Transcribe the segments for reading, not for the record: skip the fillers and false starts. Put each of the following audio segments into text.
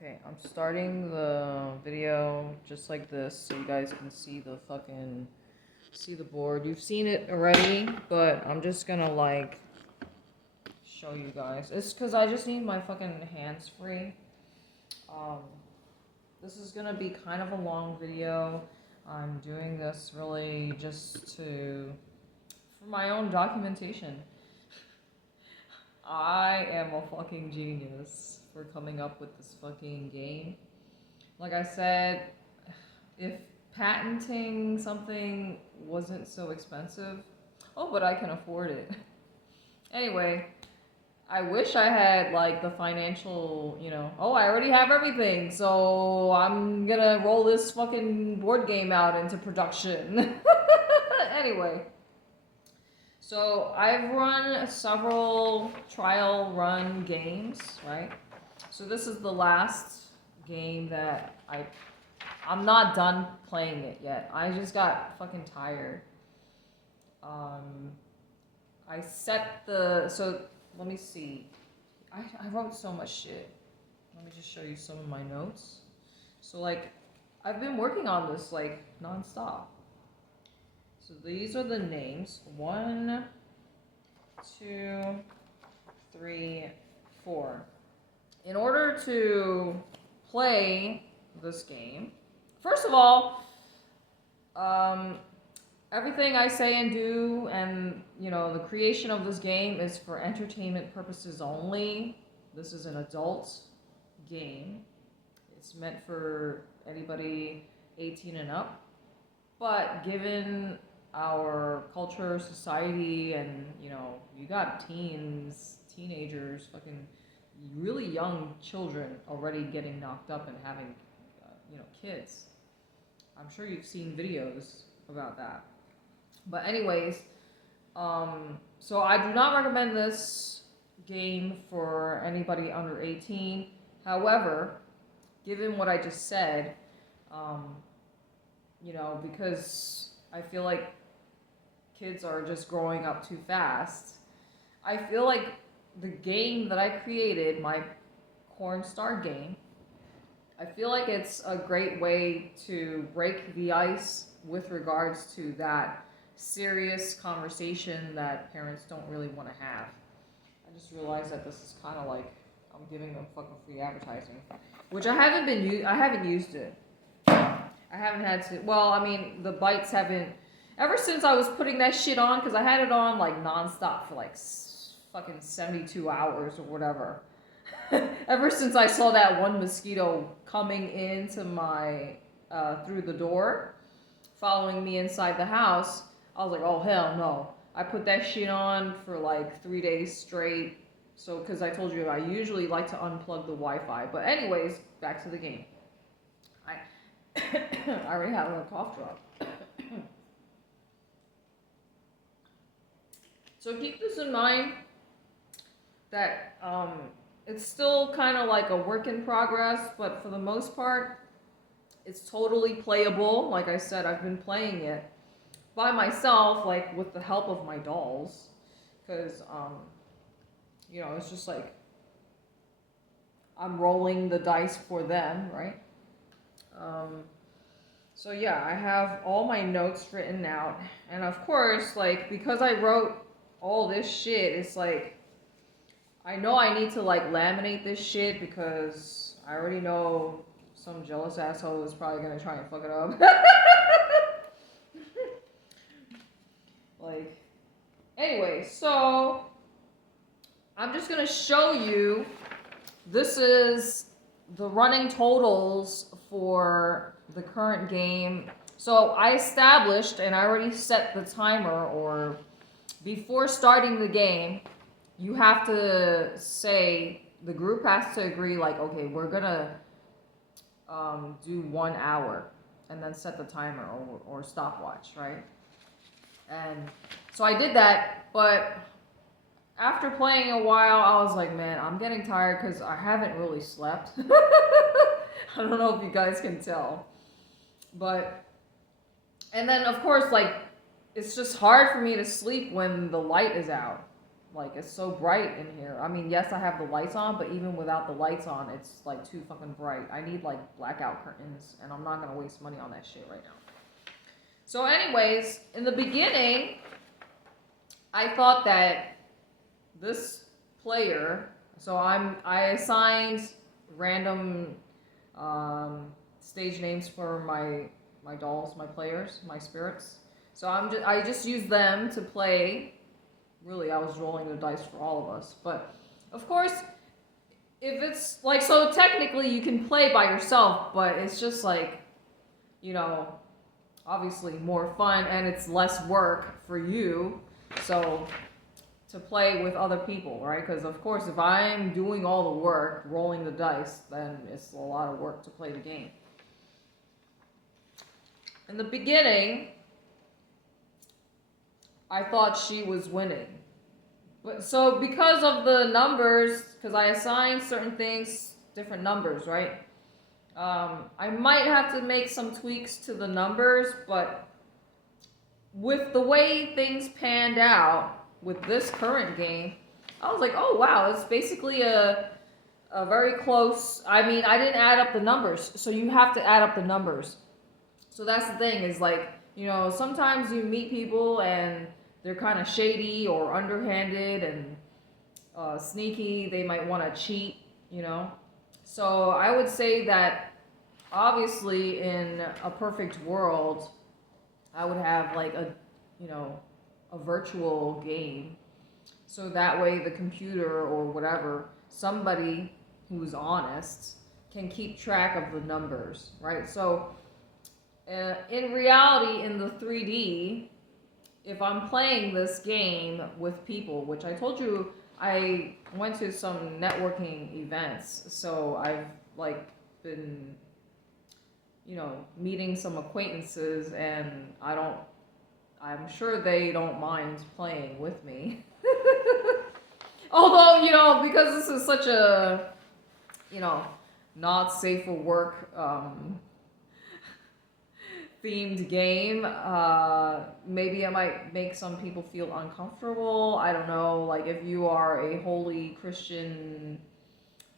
Okay, I'm starting the video just like this so you guys can see the board. You've seen it already, but I'm just gonna like show you guys. It's because I just need my fucking hands free. Um, this is gonna be kind of a long video. I'm doing this really just for my own documentation. I am a fucking genius for coming up with this fucking game. Like I said, if patenting something wasn't so expensive, oh, but I can afford it. Anyway, I wish I had like the financial, oh, I already have everything, so I'm gonna roll this fucking board game out into production. Anyway, so I've run several trial run games, right? So this is the last game that I'm not done playing it yet. I just got fucking tired. Um, I set so let me see. I wrote so much shit. Let me just show you some of my notes. So like, I've been working on this like nonstop. So these are the names. 1, 2, 3, 4. In order to play this game, first of all, everything I say and do, and the creation of this game is for entertainment purposes only. This is an adult game. It's meant for anybody 18 and up. But given our culture, society, and you got teenagers, fucking really young children already getting knocked up and having, kids. I'm sure you've seen videos about that. But anyways, so I do not recommend this game for anybody under 18. However, given what I just said, because I feel like kids are just growing up too fast, I feel like the game that I created, my Cornstar game, I feel like it's a great way to break the ice with regards to that serious conversation that parents don't really want to have. I just realized that this is kind of like I'm giving them fucking free advertising, which I haven't used it. I haven't had to. Well, I mean, the bites haven't. Ever since I was putting that shit on, because I had it on like nonstop for like fucking 72 hours or whatever. Ever since I saw that one mosquito coming into my through the door, following me inside the house, I was like, oh hell no. I put that shit on for like 3 days straight. So, because I told you I usually like to unplug the Wi-Fi. But anyways, back to the game. I I already have a cough drop. So keep this in mind that it's still kind of like a work in progress, but for the most part, it's totally playable. Like I said, I've been playing it by myself, like with the help of my dolls, because it's just like I'm rolling the dice for them, right? So yeah, I have all my notes written out, and of course, like because I wrote all this shit, it's like I know I need to like laminate this shit because I already know some jealous asshole is probably gonna try and fuck it up. Like, anyway, so I'm just gonna show you. This is the running totals for the current game. So I established and I already set the timer, or before starting the game, you have to say, the group has to agree, like, okay, we're gonna do 1 hour, and then set the timer or stopwatch, right? And so I did that, but after playing a while, I was like, man, I'm getting tired because I haven't really slept. I don't know if you guys can tell. But, and then of course, like, it's just hard for me to sleep when the light is out. Like, it's so bright in here. I mean, yes, I have the lights on, but even without the lights on, it's like too fucking bright. I need like blackout curtains, and I'm not gonna waste money on that shit right now. So, anyways, in the beginning, I thought that this player, so I assigned random stage names for my dolls, my players, my spirits. So I just used them to play. Really, I was rolling the dice for all of us, but of course, if it's like, so technically you can play by yourself, but it's just like, you know, obviously more fun and it's less work for you. So to play with other people, right? Because of course, if I'm doing all the work, rolling the dice, then it's a lot of work to play the game. In the beginning, I thought she was winning. But so because of the numbers, because I assigned certain things different numbers, right? I might have to make some tweaks to the numbers, but with the way things panned out with this current game, I was like, oh wow, it's basically a very close. I mean, I didn't add up the numbers, so you have to add up the numbers. So that's the thing, is like, you know, sometimes you meet people and they're kind of shady or underhanded and sneaky. They might want to cheat, you know. So I would say that obviously in a perfect world, I would have like a, you know, a virtual game. So that way the computer or whatever, somebody who's honest can keep track of the numbers, right? So in reality, in the 3D, if I'm playing this game with people, which I told you I went to some networking events, so I've like been, you know, meeting some acquaintances, and I'm sure they don't mind playing with me. Although, you know, because this is such a, you know, not safe for work themed game, maybe it might make some people feel uncomfortable. I don't know, like if you are a holy Christian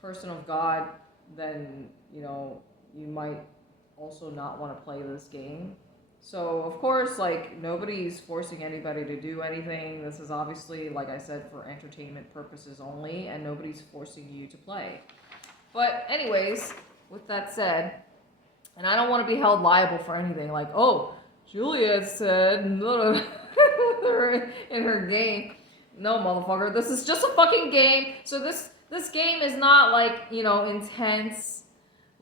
person of God, then, you know, you might also not want to play this game. So, of course, like, nobody's forcing anybody to do anything. This is obviously, like I said, for entertainment purposes only, and nobody's forcing you to play. But, anyways, with that said, and I don't want to be held liable for anything, like, oh, Juliet said in her game. No, motherfucker, this is just a fucking game. So this game is not like, you know, intense,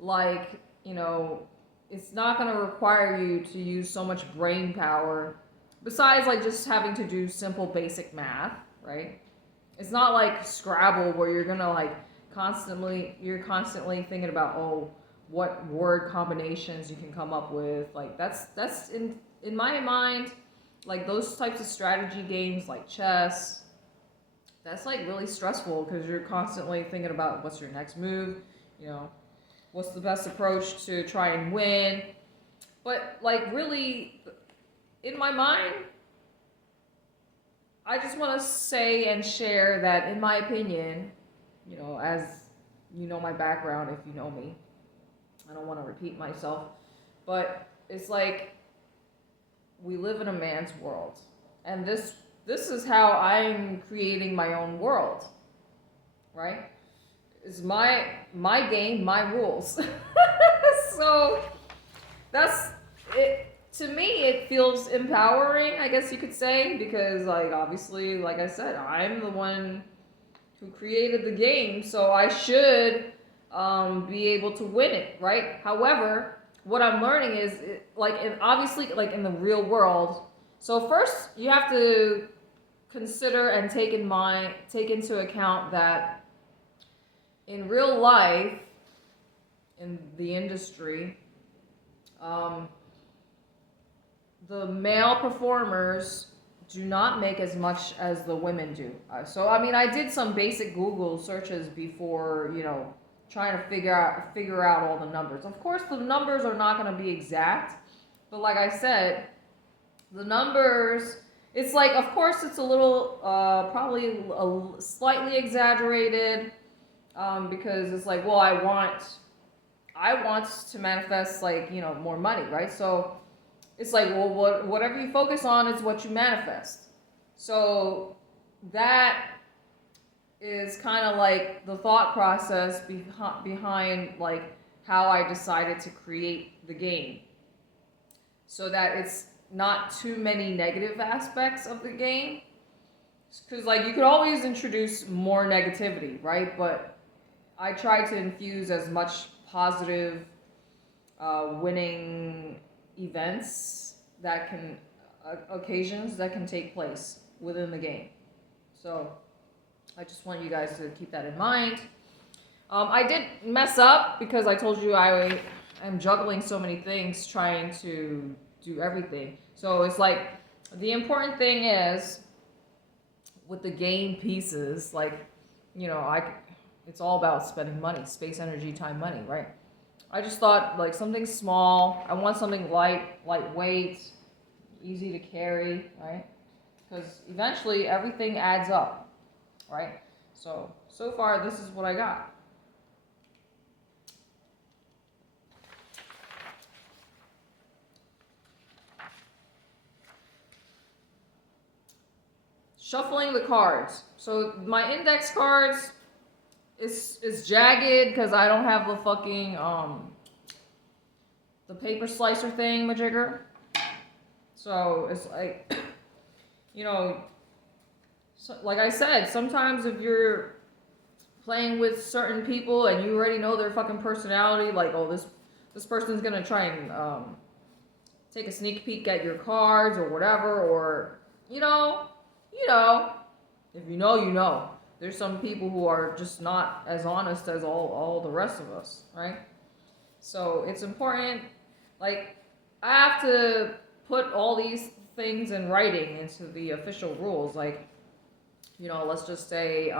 like, you know, it's not going to require you to use so much brain power besides like just having to do simple basic math, right? It's not like Scrabble where you're going to like constantly thinking about, oh, what word combinations you can come up with. Like that's in my mind, like those types of strategy games like chess, that's like really stressful because you're constantly thinking about what's your next move, you know, what's the best approach to try and win. But like really, in my mind, I just want to say and share that in my opinion, you know, as you know my background, if you know me, I don't want to repeat myself, but it's like we live in a man's world, and this is how I'm creating my own world, right? It's my game, my rules. So that's it. To me, it feels empowering, I guess you could say, because like obviously, like I said, I'm the one who created the game, so I should be able to win it, right? However, what I'm learning is, obviously, like in the real world. So first, you have to consider and take into account that in real life, in the industry, the male performers do not make as much as the women do. So I mean, I did some basic Google searches before, you know, trying to figure out all the numbers. Of course, the numbers are not going to be exact, but like I said, the numbers, it's like, of course, it's a little, probably slightly exaggerated, because it's like, well, I want to manifest, like, you know, more money, right? So it's like, well, whatever you focus on is what you manifest. So that is kind of like the thought process behind like how I decided to create the game, so that it's not too many negative aspects of the game. Because like you could always introduce more negativity, right? But I try to infuse as much positive, winning events that can, occasions that can take place within the game. So I just want you guys to keep that in mind. I did mess up because I told you I am juggling so many things, trying to do everything. So it's like the important thing is with the game pieces, like, you know, it's all about spending money, space, energy, time, money, right? I just thought like something small. I want something lightweight, easy to carry, right? Because eventually everything adds up, right? So far this is what I got. Shuffling the cards. So my index cards is jagged because I don't have the fucking the paper slicer thing majigger. So it's like, you know, so, like I said, sometimes if you're playing with certain people and you already know their fucking personality, like, oh, this person's gonna try and take a sneak peek at your cards or whatever, or you know, if you know, you know. There's some people who are just not as honest as all the rest of us, right? So it's important. Like, I have to put all these things in writing into the official rules. Like, you know, let's just say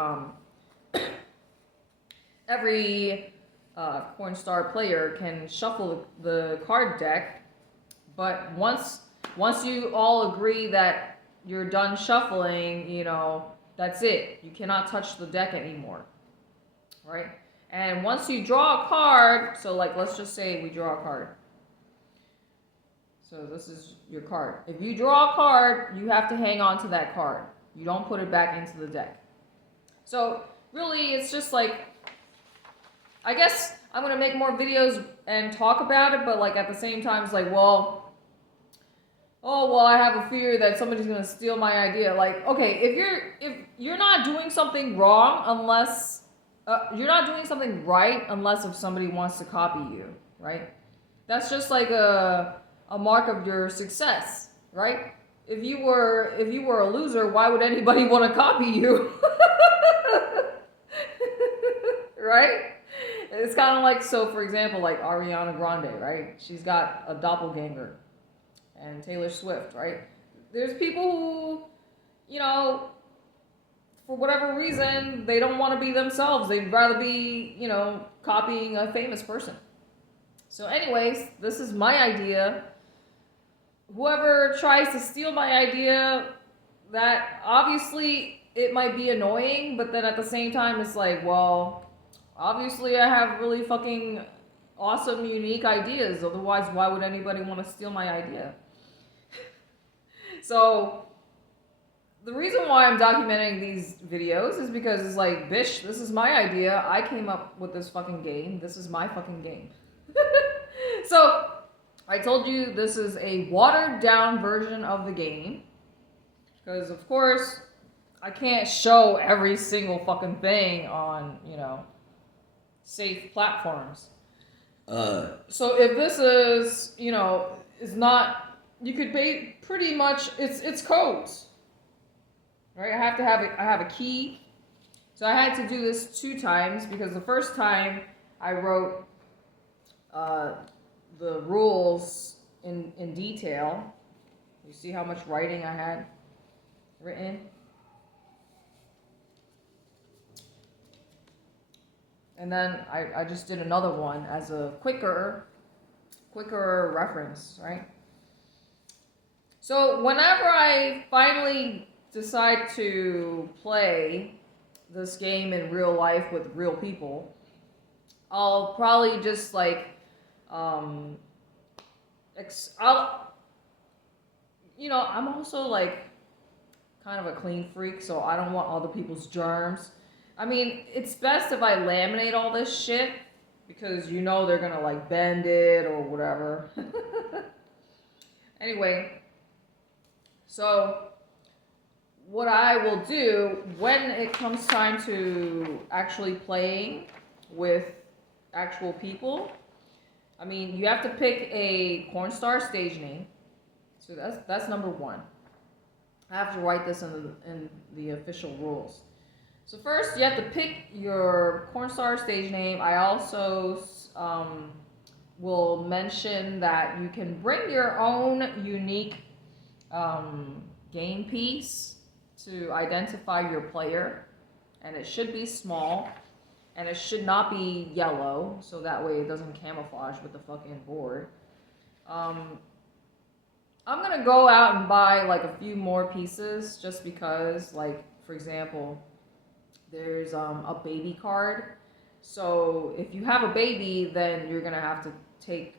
every Coinstar player can shuffle the card deck, but once you all agree that you're done shuffling, you know, that's it. You cannot touch the deck anymore, right? And once you draw a card, so like let's just say we draw a card. So this is your card. If you draw a card, you have to hang on to that card. You don't put it back into the deck. So really, it's just like, I guess I'm gonna make more videos and talk about it, but like at the same time, it's like, well, oh well, I have a fear that somebody's gonna steal my idea. Like, okay, if you're not doing something wrong unless you're not doing something right unless if somebody wants to copy you, right? That's just like a mark of your success, right? If you were a loser, why would anybody want to copy you? Right? It's kind of like, so for example, like Ariana Grande, right? She's got a doppelganger. And Taylor Swift, right? There's people who, you know, for whatever reason, they don't want to be themselves. They'd rather be, you know, copying a famous person. So anyways, this is my idea. Whoever tries to steal my idea, that obviously it might be annoying, but then at the same time, it's like, well, obviously I have really fucking awesome, unique ideas. Otherwise, why would anybody want to steal my idea? So the reason why I'm documenting these videos is because it's like, bitch, this is my idea. I came up with this fucking game. This is my fucking game. So I told you this is a watered down version of the game. Because of course, I can't show every single fucking thing on, you know, safe platforms. So if this is, you know, is not, you could pay pretty much, it's codes, right? I have a key. So I had to do this 2 times because the first time I wrote the rules in detail. You see how much writing I had written? And then I just did another one as a quicker reference, right? So whenever I finally decide to play this game in real life with real people, I'll probably just like, um, I'll, I'm also like kind of a clean freak, so I don't want other people's germs. I mean, it's best if I laminate all this shit because they're gonna like bend it or whatever. Anyway, so what I will do when it comes time to actually playing with actual people, I mean, you have to pick a Cornstar stage name. So that's number one. I have to write this in the official rules. So first, you have to pick your Cornstar stage name. I also will mention that you can bring your own unique game piece to identify your player, and it should be small, and it should not be yellow, so that way it doesn't camouflage with the fucking board. I'm gonna go out and buy like a few more pieces just because, like, for example, there's a baby card. So if you have a baby, then you're gonna have to take.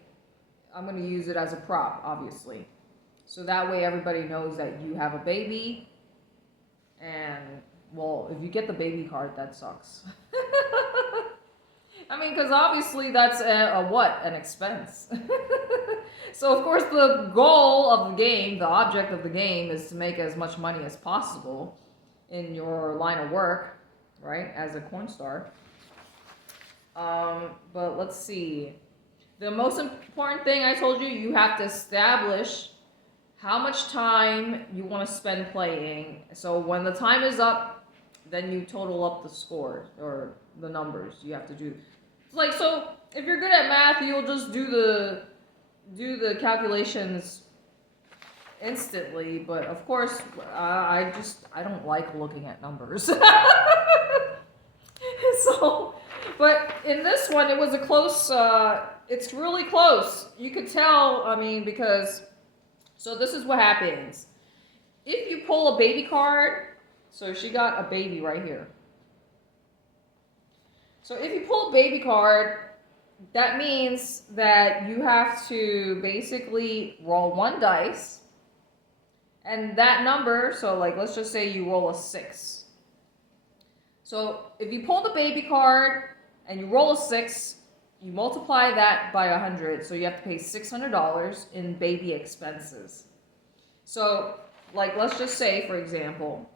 I'm gonna use it as a prop, obviously. So that way everybody knows that you have a baby. And well, if you get the baby card, that sucks. I mean, because obviously that's an expense. So of course the goal of the game, the object of the game, is to make as much money as possible in your line of work, right? As a Cornstar. But let's see. The most important thing I told you, you have to establish how much time you want to spend playing. So when the time is up, then you total up the score or the numbers you have to do. Like, so if you're good at math, you'll just do the calculations instantly. But of course, I don't like looking at numbers. So, but in this one, it was a close. It's really close. You could tell. I mean, because so this is what happens. If you pull a baby card, so she got a baby right here. So if you pull a baby card, that means that you have to basically roll one dice. And that number, so like let's just say you roll a 6. So if you pull the baby card and you roll a 6, you multiply that by 100, so you have to pay $600 in baby expenses. So, like, let's just say, for example,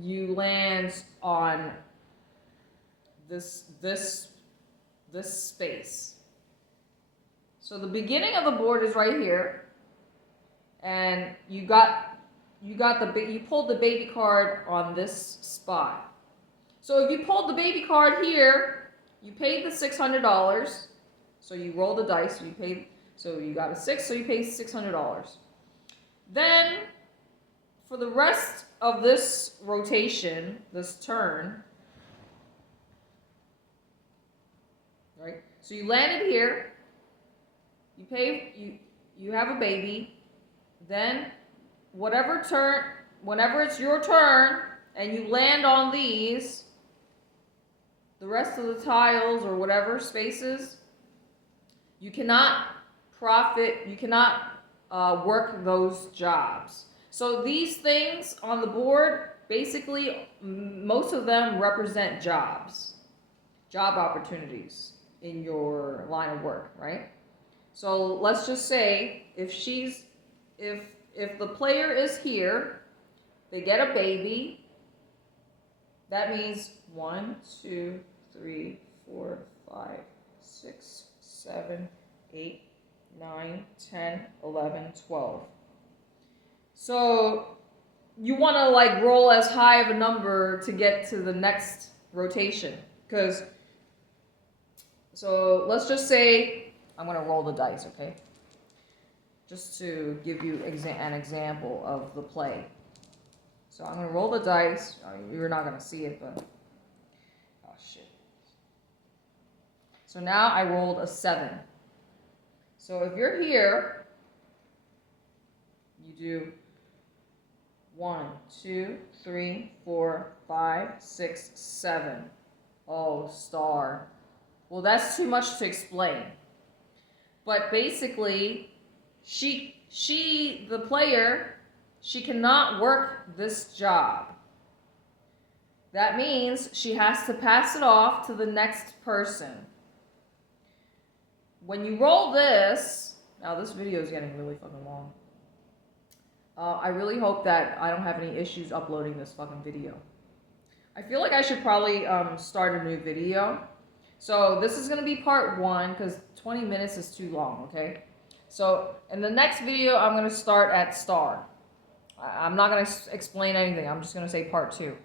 you land on this space. So the beginning of the board is right here, and you pulled the baby card on this spot. So if you pulled the baby card here, you paid the $600. So you roll the dice. So you got a 6. So you pay $600. Then for the rest of this rotation, this turn, right? So you landed here. You have a baby. Then whenever it's your turn and you land on these, the rest of the tiles or whatever spaces, you cannot work those jobs. So these things on the board, basically, most of them represent job opportunities in your line of work, right? So let's just say if the player is here, they get a baby. That means 1, 2, 3, 4, 5, 6, 7, 8, 9, 10, 11, 12. So you want to like roll as high of a number to get to the next rotation. So let's just say I'm going to roll the dice, okay? Just to give you an example of the play. So I'm going to roll the dice. You're not going to see it, but... Oh, shit. So now I rolled a 7. So if you're here, You do 1, 2, 3, 4, 5, 6, 7. Oh, star. Well, that's too much to explain. But basically, the player, she cannot work this job. That means she has to pass it off to the next person. When you roll this, now this video is getting really fucking long. I really hope that I don't have any issues uploading this fucking video. I feel like I should probably start a new video. So this is going to be part 1 because 20 minutes is too long, okay? So in the next video, I'm going to start at star. I'm not going to explain anything. I'm just going to say part 2.